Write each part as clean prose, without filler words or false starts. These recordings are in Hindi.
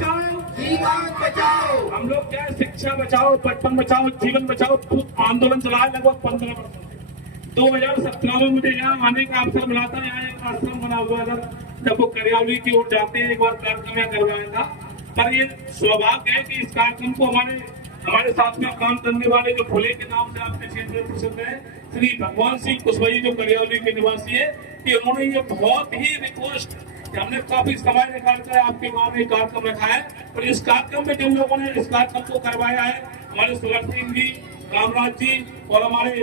बचाओ, जीवन बचाओ। हम लोग क्या है, शिक्षा बचाओ, बचपन बचाओ, जीवन बचाओ आंदोलन चलाए लगभग 15 वर्षों से। 2017 में मुझे यहाँ आने का अवसर मिला था। यहाँ एक आश्रम बना हुआ था, जब वो करियावली की ओर जाते हैं, एक बार कार्यक्रम करवाया था। पर ये सौभाग्य है कि इस कार्यक्रम को हमारे साथ में काम करने वाले जो भोले के नाम से आपके क्षेत्र में प्रसिद्ध है, श्री भगवान सिंह कुशवाहा जो करियावली के निवासी है, कि उन्होंने ये बहुत ही रिक्वेस्ट, हमने काफी समय निकाल कर आपके गांव में कार्यक्रम रखा है। और इस कार्यक्रम में जिन लोगों ने इस कार्यक्रम को करवाया है, हमारे सुरत सिंह जी, रामराज जी और हमारे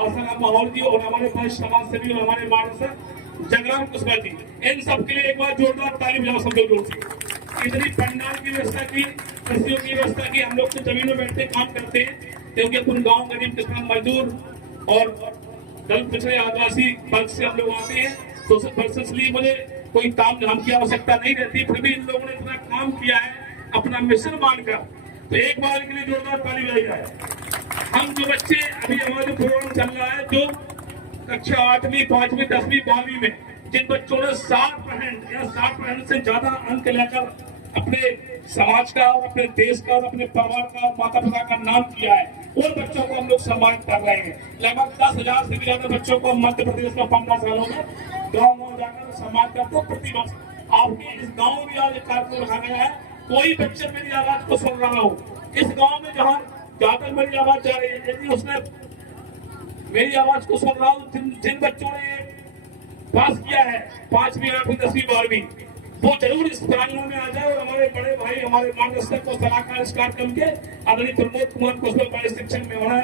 आसाराम माहौल जी और हमारे पास समाज सेवी और हमारे मानस जगराम कुशवाहा जी, इन सबके लिए एक बार जोरदार ताली बजाओ सब लोग। इतनी पंडाल की व्यवस्था की, कृषियों की व्यवस्था की, हम लोग तो जमीन में बैठते काम करते हैं, क्योंकि अपन गाँव गरीब किसान मजदूर और दलित पिछड़े आदिवासी वर्ग से हम लोग आते हैं, तो उस वर्ष इसलिए मुझे कोई काम धाम की आवश्यकता नहीं रहती। फिर भी इन लोगों ने इतना काम किया है अपना मिशन मानकर, तो एक बार के लिए जोरदार ताली बजाई जाए। हम जो बच्चे अभी हमारे प्रोग्राम चल रहा है, जो कक्षा 8वीं 5वीं 10वीं 12वीं में जिन बच्चों ने 60% या 60% से ज्यादा अंक लेकर अपने समाज का और अपने देश का और अपने परिवार का और माता पिता का नाम किया है, उन बच्चों को हम लोग सम्मानित कर रहे हैं। लगभग 10,000 से भी ज्यादा बच्चों को मध्य प्रदेश में 15 सालों में गाँव जाकर सम्मान करते हैं प्रति वर्ष। आपके इस गाँव में आज एक कार्यक्रम रखा गया है, कोई बच्चे मेरी आवाज को सुन रहा हो इस गाँव में, जहाँ ज्यादा मेरी आवाज जा रही है, यदि उसने मेरी आवाज को सुन रहा हो, जिन बच्चों ने पास किया है 5वीं 8वीं 10वीं 12वीं, वो जरूर इस प्रांगण में आ जाए और हमारे बड़े भाई हमारे मार्गदर्शक को सलाहकार इस कार्यक्रम के आदरणीय प्रमोद कुमार कुशवाहा बड़े शिक्षण में होना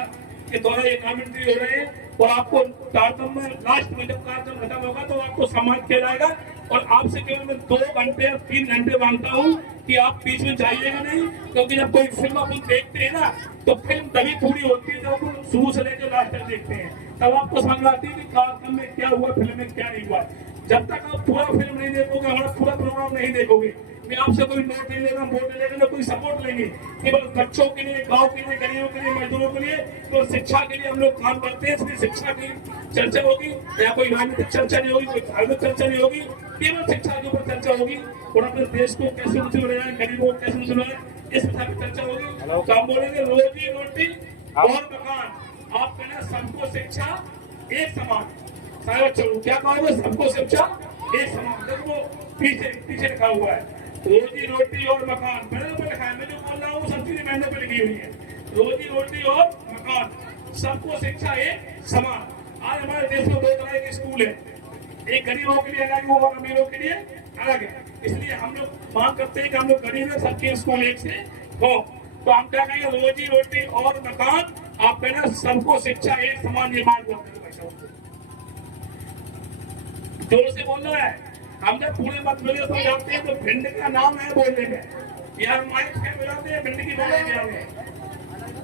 के द्वारा ये कमेंट्री हो रहे हैं। और आपको कार्यक्रम में लास्ट में जब कार्यक्रम खत्म होगा तो आपको सम्मान किया जाएगा। और आपसे केवल मैं 2 घंटे या 3 घंटे मांगता हूँ कि आप बीच में जाइएगा नहीं, क्योंकि जब कोई फिल्म अपन देखते हैं ना, तो फिल्म तभी पूरी होती है जब अपन शुरू से लेकर लास्ट तक देखते हैं, तब आपको समझ आती है कि कार्यक्रम में क्या हुआ, फिल्म में क्या नहीं हुआ। जब तक आप पूरा फिल्म नहीं देखोगे, हमारा पूरा प्रोग्राम नहीं देखोगे, मैं आपसे कोई नोट नहीं लेगा, वोट नहीं लेगा, कोई सपोर्ट लेंगे। केवल बच्चों के लिए, गांव के लिए, गरीबों के लिए, मजदूरों के लिए, तो शिक्षा के लिए हम लोग काम करते हैं। इसलिए शिक्षा की चर्चा होगी, या कोई राजनीतिक चर्चा नहीं होगी, कोई धार्मिक चर्चा नहीं होगी, केवल शिक्षा के ऊपर चर्चा होगी। और अपने देश को कैसे उन्नति बनाए, गरीबों को कैसे उन्नति बनाए, इस प्रकार की चर्चा होगी। तो हम बोलेंगे रोजी रोटी और मकान। आप कहना सबको शिक्षा एक समान। चलो क्या कहोगे, सबको शिक्षा एक समान। देखो पीछे लिखा हुआ है रोजी रोटी और मकान, मैंने तो लिखा है, मैं जो बोल रहा हूँ सब चीजें मैंने पे लिखी हुई है। रोजी रोटी और मकान, सबको शिक्षा एक समान। आज हमारे देश में 2 तरह के स्कूल है, एक गरीबों के लिए अलग और अमीरों के लिए अलग है। इसलिए हम लोग मांग करते हैं कि हम लोग गरीब है, सबके स्कूल एक से हो। तो हम क्या कहेंगे, रोजी रोटी और मकान, आप कहना सबको शिक्षा एक समान, ये मांग करते हैं। जोर से बोलना है। हम जब पूरे मत मिले तो जाते हैं, तो भिंड का नाम है बोलने में, यार माइक से मिलाते हैं, भिंड की बोले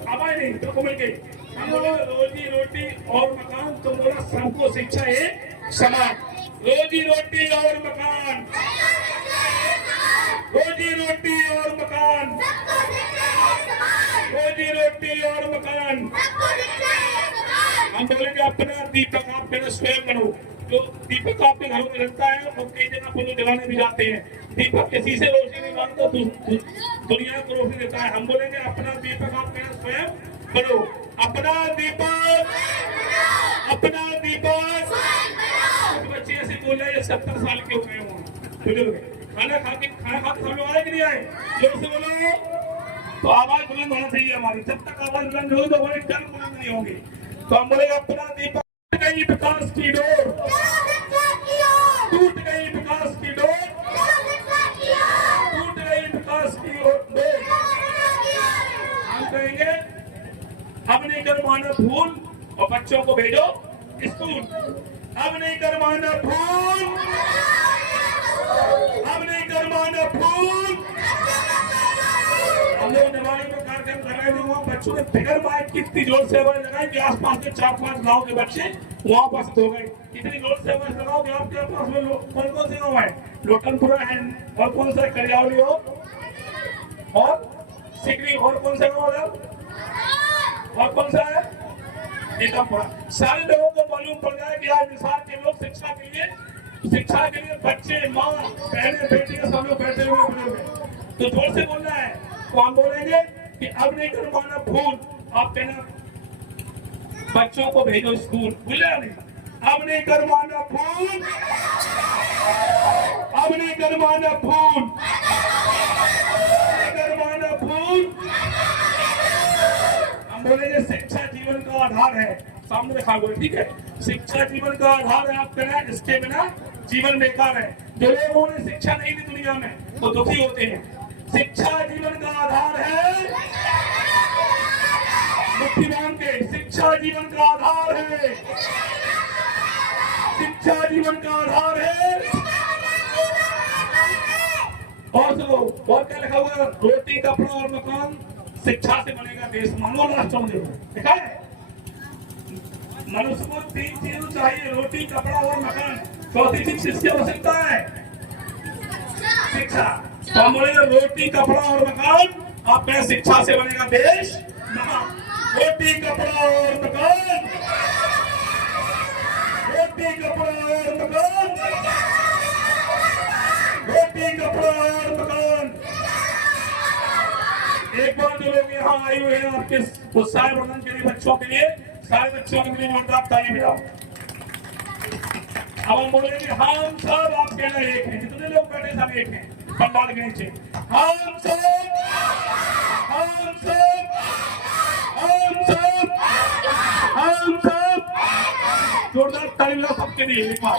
अब आए नहीं तो मिल गई। हम बोला रोजी रोटी और मकान, तो बोला सबको शिक्षा एक समान। रोजी रोटी और मकान, रोजी रोटी और मकान, रोजी रोटी और मकान। हम बोलेंगे अपना दीपक आप पहले स्वयं बनो। जो दीपक आपके घरों में लगता है और कई जगह पर जलाने भी जाते हैं, दीपक के शीशे रोशनी नहीं मानता, दुनिया को रोशनी देता है। हम बोलेंगे अपना दीपक आप पहले स्वयं बनो। अपना दीपक, अपना दीपक। कुछ बच्चे ऐसे बोल रहे हैं 70 साल के हो गए हों, खाना खा के सब लोग आए कि नहीं आए, जोर से बोलो। तो आवाज बुलंद होना चाहिए हमारी, जब तक आवाज बुलंद होगी तो हमारी टर्म बुलंद नहीं होगी। तो हम बोलेंगे अपना दीपक। टूट गई विकास की डोर, टूट गई विकास की डोर, टूट गई विकास की डोर। हम कहेंगे अब नहीं करवाना भूल और बच्चों को भेजो स्कूल। अब नहीं करवाना भूल, अब नहीं करवाना भूल। हम लोग दिवाली में कार्यक्रम कर रहे थे, वहाँ बच्चों ने बिगर माइक कितनी जोर से आवाज लगाई कि आसपास के 4-5 गाँव के बच्चे वहाँ पास हो गए। इतनी जोर से आवाज लगाओ कि आपके पास में कौन कौन से गाँव है, लोटनपुरा है, और कौन सा करियावली हो, और सिकरी, और कौन सा गाँव है, और कौन सा है नीतमपुरा। सारे लोगों को मालूम पड़ जाए कि आज निसार के लोग शिक्षा के लिए बच्चे, माँ, बहने, बेटियां सब लोग बैठे हुए बने हुए। तो जोर से बोलना है। तो हम बोलेंगे कि अब नहीं करवाना फूल, आप कहना बच्चों को भेजो स्कूल, बोले नहीं, अब नहीं करवाना फूल, अब नहीं करवाना फूल, करवाना फूल। हम बोलेंगे शिक्षा जीवन का आधार है, सामने लिखा हुआ है, ठीक है, शिक्षा जीवन का आधार है। आप कहना इसके बिना जीवन बेकार है। जो लोगों ने शिक्षा नहीं दी दुनिया में वो दुखी होते हैं। शिक्षा जीवन का आधार है, बुद्धिमान के, शिक्षा जीवन का आधार है, शिक्षा जीवन का आधार है। और सुनो, और क्या लिखा हुआ है, रोटी कपड़ा और मकान शिक्षा से बनेगा देश। मानो राष्ट्र में देखा है, मनुष्य को 3 चीज चाहिए, रोटी कपड़ा और मकान। चौथी चीज किसकी आवश्यकता है? शिक्षा। तो हम बोलेंगे रोटी कपड़ा और मकान, आप कहें शिक्षा से बनेगा देश महान। रोटी कपड़ा और मकान, रोटी कपड़ा और मकान, रोटी कपड़ा और मकान। एक बार जो लोग यहाँ आए हुए हैं आपके उत्साह वर्धन के लिए, बच्चों के लिए, सारे बच्चों के लिए जोरदार ताली बजाओ। अब हम बोलेंगे हम सब, आप कहना एक है, जितने लोग बैठे सब एक हैं, पंडाल के नीचे। हम सब, हम सब, हम सब, हम सब। जोरदार ताली बजाओ सबके लिए एक बार।